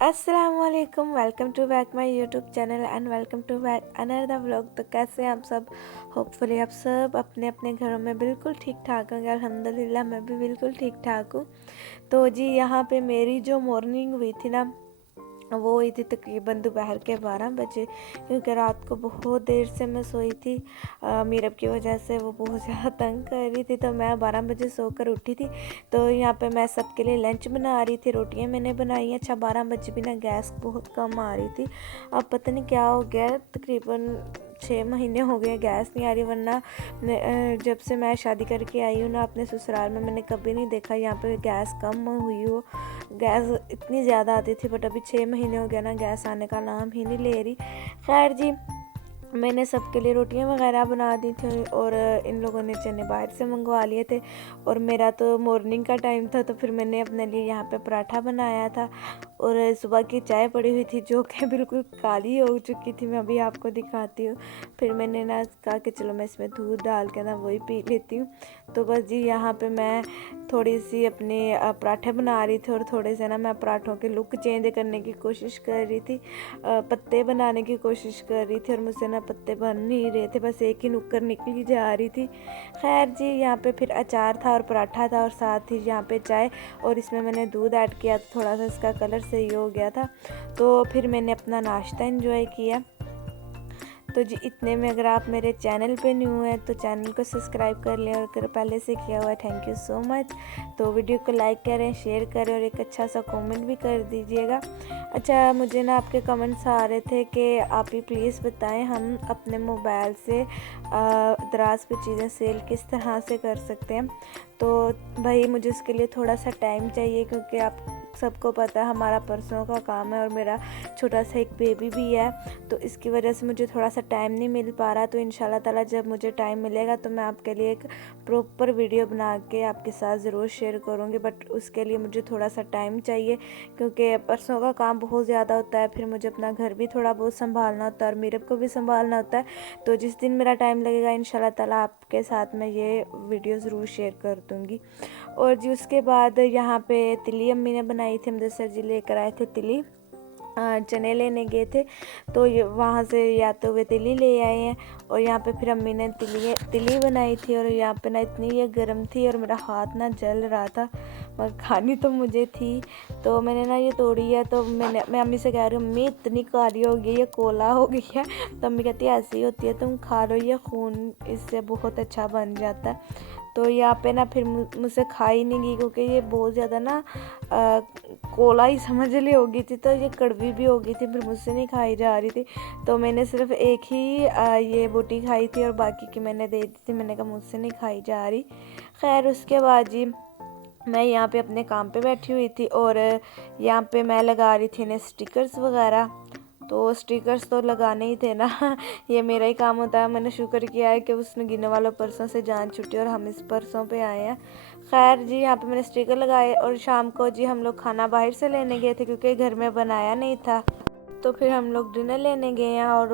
अस्सलामुअलैकुम, welcome to back my YouTube channel and welcome to back another vlog. तो कैसे हैं आप सब? होपफुली आप सब अपने अपने घरों में बिल्कुल ठीक ठाक होंगे। अल्हम्दुलिल्लाह मैं भी बिल्कुल ठीक ठाक हूँ। तो जी यहाँ पे मेरी जो मॉर्निंग हुई थी ना, वो हुई थी तकरीबन दोपहर के 12 बजे, क्योंकि रात को बहुत देर से मैं सोई थी। मीरब की वजह से वो बहुत ज़्यादा तंग कर रही थी, तो मैं 12 बजे सोकर उठी थी। तो यहाँ पे मैं सबके लिए लंच बना रही थी, रोटियाँ मैंने बनाई। अच्छा 12 बजे भी ना गैस बहुत कम आ रही थी। अब पता नहीं क्या हो गया, तकरीबन 6 महीने हो गए गैस नहीं आ रही। वरना जब से मैं शादी करके आई हूँ ना अपने ससुराल में, मैंने कभी नहीं देखा यहाँ पे गैस कम हुई हो। गैस इतनी ज़्यादा आती थी, बट अभी 6 महीने हो गया ना, गैस आने का नाम ही नहीं ले रही। खैर जी, मैंने सबके लिए रोटियां वगैरह बना दी थी और इन लोगों ने चने बाहर से मंगवा लिए थे। और मेरा तो मॉर्निंग का टाइम था, तो फिर मैंने अपने लिए यहाँ पे पराठा बनाया था। और सुबह की चाय पड़ी हुई थी जो कि बिल्कुल काली हो चुकी थी, मैं अभी आपको दिखाती हूँ। फिर मैंने ना कहा कि चलो मैं इसमें दूध डाल के ना वही पी लेती हूँ। तो बस जी यहाँ पे मैं थोड़ी सी अपने पराठे बना रही थी, और थोड़े से ना मैं पराठों के लुक चेंज करने की कोशिश कर रही थी, पत्ते बनाने की कोशिश कर रही थी। और मुझसे ना पत्ते बन नहीं रहे थे, बस एक ही नुक्कड़ निकली जा रही थी। खैर जी यहाँ पे फिर अचार था और पराठा था, और साथ ही यहाँ पे चाय, और इसमें मैंने दूध ऐड किया तो थोड़ा सा इसका कलर सही हो गया था। तो फिर मैंने अपना नाश्ता एंजॉय किया। तो जी इतने में अगर आप मेरे चैनल पे न्यू हैं तो चैनल को सब्सक्राइब कर लें, और अगर पहले से किया हुआ है थैंक यू सो मच। तो वीडियो को लाइक करें, शेयर करें और एक अच्छा सा कमेंट भी कर दीजिएगा। अच्छा मुझे ना आपके कमेंट्स आ रहे थे कि आप ही प्लीज़ बताएं हम अपने मोबाइल से दराज पे चीज़ें सेल किस तरह से कर सकते हैं। तो भाई मुझे उसके लिए थोड़ा सा टाइम चाहिए, क्योंकि आप सबको पता है हमारा परसों का काम है और मेरा छोटा सा एक बेबी भी है। तो इसकी वजह से मुझे थोड़ा सा टाइम नहीं मिल पा रहा। तो इंशाल्लाह ताला जब मुझे टाइम मिलेगा तो मैं आपके लिए एक प्रॉपर वीडियो बना के आपके साथ ज़रूर शेयर करूँगी, बट उसके लिए मुझे थोड़ा सा टाइम चाहिए, क्योंकि परसों का काम बहुत ज़्यादा होता है। फिर मुझे अपना घर भी थोड़ा बहुत संभालना होता है और मीरब को भी संभालना होता है। तो जिस दिन मेरा टाइम लगेगा इंशाल्लाह ताला आपके साथ मैं ये वीडियो ज़रूर शेयर कर दूँगी। और जी उसके बाद यहाँ पे तिली अम्मी ने बनाई थी, मुदस्सर जी लेकर आए थे तिली, चने लेने गए थे। तो ये वहाँ से या तो वे तिली ले आए हैं, और यहाँ पे फिर अम्मी ने तिली बनाई थी। और यहाँ पे ना इतनी ये गर्म थी और मेरा हाथ ना जल रहा था, मगर खानी तो मुझे थी। तो मैंने ना ये तोड़ी है, तो मैं अम्मी से कह रही हूँ अम्मी इतनी काली हो गई है, कोला हो गई है। तो अम्मी कहती है ऐसी होती है, तुम खा लो, ये खून इससे बहुत अच्छा बन जाता है। तो यहाँ पे ना फिर मुझसे खाई नहीं गई, क्योंकि ये बहुत ज़्यादा ना कोला ही समझ ली हो गई थी, तो ये कड़वी भी हो गई थी, फिर मुझसे नहीं खाई जा रही थी। तो मैंने सिर्फ एक ही ये बोटी खाई थी और बाकी की मैंने दे दी थी। मैंने कहा मुझसे नहीं खाई जा रही। खैर उसके बाद जी मैं यहाँ पे अपने काम पे बैठी हुई थी, और यहाँ पे मैं लगा रही थी इन्हें स्टिकर्स वगैरह। तो स्टिकर्स तो लगाने ही थे ना ये मेरा ही काम होता है। मैंने शुक्र किया है कि उसने गिने वालों परसों से जान छुट्टी और हम इस परसों पे आए हैं। खैर जी यहाँ पे मैंने स्टिकर लगाए, और शाम को जी हम लोग खाना बाहर से लेने गए थे, क्योंकि घर में बनाया नहीं था। तो फिर हम लोग डिनर लेने गए हैं, और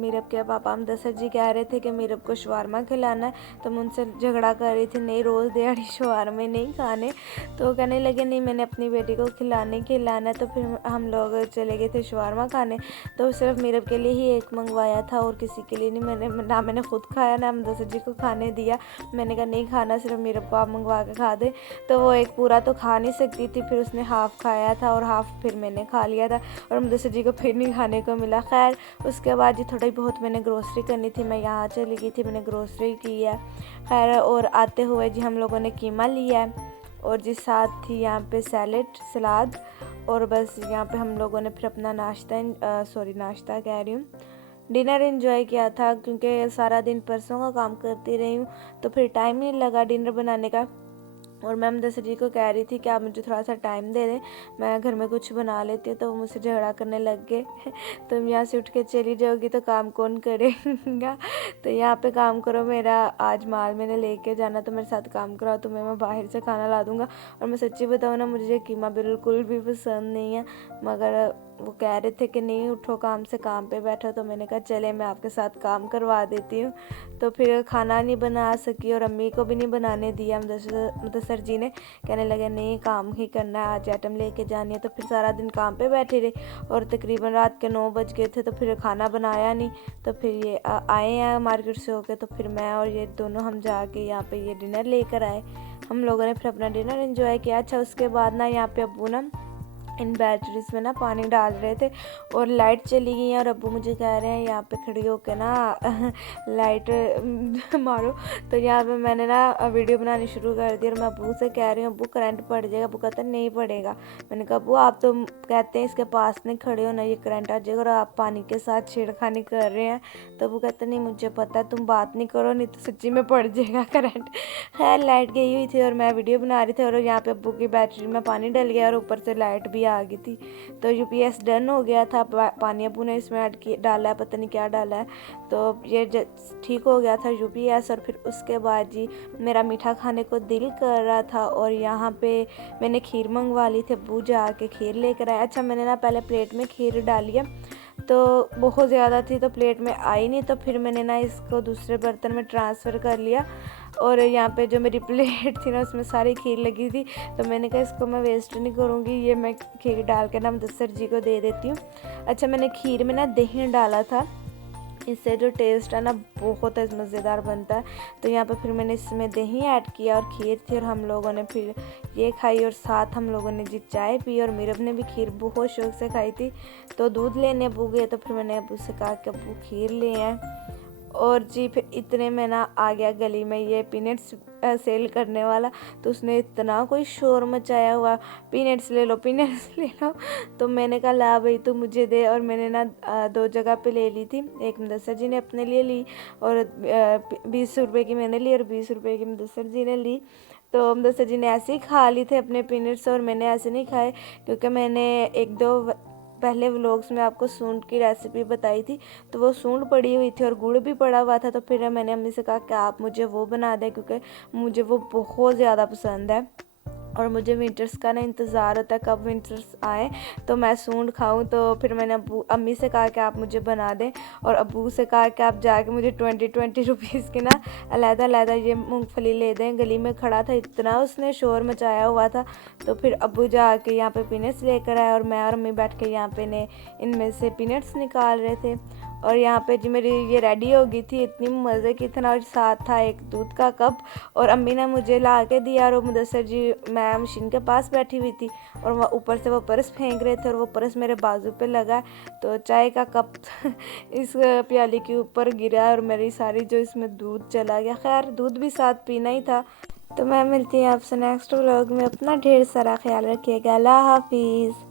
मीरब के पापा मुदस्सर जी कह रहे थे कि मीरब को शवारमा खिलाना है। तो मैं उनसे झगड़ा कर रही थी, नहीं रोज़ दिहाड़ी शवारमे नहीं खाने। तो कहने लगे नहीं मैंने अपनी बेटी को खिलाना है। तो फिर हम लोग चले गए थे शवारमा खाने। तो सिर्फ मीरब के लिए ही एक मंगवाया था और किसी के लिए नहीं। मैंने खुद खाया ना मुदस्सर जी को खाने दिया। मैंने कहा नहीं खाना, सिर्फ मीरब को आप मंगवा के खा दे। तो वो एक पूरा तो खा नहीं सकती थी, फिर उसने हाफ़ खाया था और हाफ़ फिर मैंने खा लिया था, और मुदस्सर जी को फिर नहीं खाने को मिला। खैर उसके बाद जी थोड़ी बहुत मैंने ग्रोसरी करनी थी, मैं यहाँ चली गई थी, मैंने ग्रोसरी की है। खैर और आते हुए जी हम लोगों ने कीमा लिया है, और जी साथ थी यहाँ पे सलाद। और बस यहाँ पे हम लोगों ने फिर अपना नाश्ता कह रही हूँ, डिनर एंजॉय किया था, क्योंकि सारा दिन परसों का काम करती रही हूँ, तो फिर टाइम नहीं लगा डिनर बनाने का। और मैं मुदस्सर जी को कह रही थी कि आप मुझे थोड़ा सा टाइम दे दें, मैं घर में कुछ बना लेती हूँ। तो वो मुझसे झगड़ा करने लग गए तुम यहाँ से उठ के चली जाओगी तो काम कौन करेगा तो यहाँ पे काम करो, मेरा आज माल मैंने लेके जाना, तो मेरे साथ काम कराओ, तो मैं बाहर से खाना ला दूँगा। और मैं सच्ची बताऊँ ना, मुझे कीमा बिल्कुल भी पसंद नहीं है, मगर वो कह रहे थे कि नहीं उठो काम से, काम पे बैठो। तो मैंने कहा चले मैं आपके साथ काम करवा देती हूँ। तो फिर खाना नहीं बना सकी और अम्मी को भी नहीं बनाने दिया। मुदस्सर मुदस्सर जी ने, कहने लगे नहीं काम ही करना है, आज आइटम लेके जानी है। तो फिर सारा दिन काम पे बैठे रहे और तकरीबन रात के 9 बज गए थे। तो फिर खाना बनाया नहीं। तो फिर ये आए हैं मार्केट से होके। तो फिर मैं और ये दोनों हम जाके यहाँ पे ये डिनर लेकर आए। हम लोगों ने फिर अपना डिनर एंजॉय किया। अच्छा उसके बाद ना यहाँ पे अब्बू ना इन बैटरीज में ना पानी डाल रहे थे और लाइट चली गई है और अब्बू मुझे कह रहे हैं यहाँ पे खड़ी होकर ना लाइट मारो। तो यहाँ पे मैंने ना वीडियो बनानी शुरू कर दी और मैं अब्बू से कह रही हूँ अब्बू करंट पड़ जाएगा। अब्बू कहते हैं नहीं पड़ेगा। मैंने कहा अब्बू आप तो कहते हैं इसके पास नहीं खड़े हो ना ये करंट आ जाएगा और आप पानी के साथ छेड़खानी कर रहे हैं। तो अब्बू कहते नहीं मुझे पता है, तुम बात नहीं करो नहीं तो सच्ची में पड़ जाएगा करंट। खैर लाइट गई हुई थी और मैं वीडियो बना रही थी और यहाँ पे अब्बू की बैटरी में पानी डल गया और ऊपर से लाइट भी आ गई थी। तो यूपीएस डन हो गया था। पानी अब्बू ने इसमें ऐड किया, डाला है, पता नहीं क्या डाला है। तो ये ठीक हो गया था यूपीएस। और फिर उसके बाद जी मेरा मीठा खाने को दिल कर रहा था और यहाँ पे मैंने खीर मंगवा ली थी। अब्बू जाके खीर लेकर आए। अच्छा मैंने ना पहले प्लेट में खीर डाली है तो बहुत ज़्यादा थी तो प्लेट में आई नहीं। तो फिर मैंने ना इसको दूसरे बर्तन में ट्रांसफ़र कर लिया और यहाँ पे जो मेरी प्लेट थी ना उसमें सारी खीर लगी थी। तो मैंने कहा इसको मैं वेस्ट नहीं करूँगी, ये मैं खीर डाल के ना मुदस्सर जी को दे देती हूँ। अच्छा मैंने खीर में ना दही डाला था, इससे जो टेस्ट है ना बहुत मज़ेदार बनता है। तो यहाँ पे फिर मैंने इसमें दही ऐड किया और खीर थी और हम लोगों ने फिर ये खाई और साथ हम लोगों ने जी चाय पी और मीरब ने भी खीर बहुत शौक से खाई थी। तो दूध लेने अब्बू गए तो फिर मैंने अब्बू से कहा कि अब्बू खीर ले आए और जी फिर इतने में ना आ गया गली में ये पीनट्स सेल करने वाला। तो उसने इतना कोई शोर मचाया हुआ, पीनट्स ले लो पीनट्स ले लो। तो मैंने कहा ला भाई तू मुझे दे। और मैंने ना 2 जगह पे ले ली थी, एक मुदस्सर जी ने अपने लिए ली और 20 रुपये की मैंने ली और 20 रुपये की मुदस्सर जी ने ली। तो मुदस्सर जी ने ऐसे ही खा ली थे अपने पीनट्स और मैंने ऐसे नहीं खाए क्योंकि मैंने 1-2 पहले व्लॉग्स में आपको सूंड की रेसिपी बताई थी। तो वो सूंड पड़ी हुई थी और गुड़ भी पड़ा हुआ था। तो फिर मैंने अम्मी से कहा कि आप मुझे वो बना दें क्योंकि मुझे वो बहुत ज़्यादा पसंद है और मुझे विंटर्स का ना इंतज़ार होता है कब विंटर्स आए तो मैं सूंड खाऊं। तो फिर मैंने अम्मी से कहा कि आप मुझे बना दें और अब्बू से कहा कि आप जाके मुझे 20 रुपीज़ की ना अलग-अलग ये मूंगफली ले दें। गली में खड़ा था, इतना उसने शोर मचाया हुआ था। तो फिर अब्बू जाके यहाँ पे पीनट्स लेकर आए और मैं और अम्मी बैठ के यहाँ पे ने इनमें से पीनट्स निकाल रहे थे। और यहाँ पे जी मेरी ये रेडी हो गई थी, इतनी मज़े की थी ना। और साथ था एक दूध का कप और अम्मी ने मुझे ला के दिया और मुदस्सर जी मैं मशीन के पास बैठी हुई थी और वह ऊपर से वो पर्स फेंक रहे थे और वो पर्स मेरे बाजू पे लगा तो चाय का कप इस प्याली के ऊपर गिरा और मेरी सारी जो इसमें दूध चला गया। खैर दूध भी साथ पीना ही था। तो मैं मिलती हूँ आपसे नेक्स्ट व्लॉग में। अपना ढेर सारा ख्याल रखिएगा। अल्लाह हाफिज़।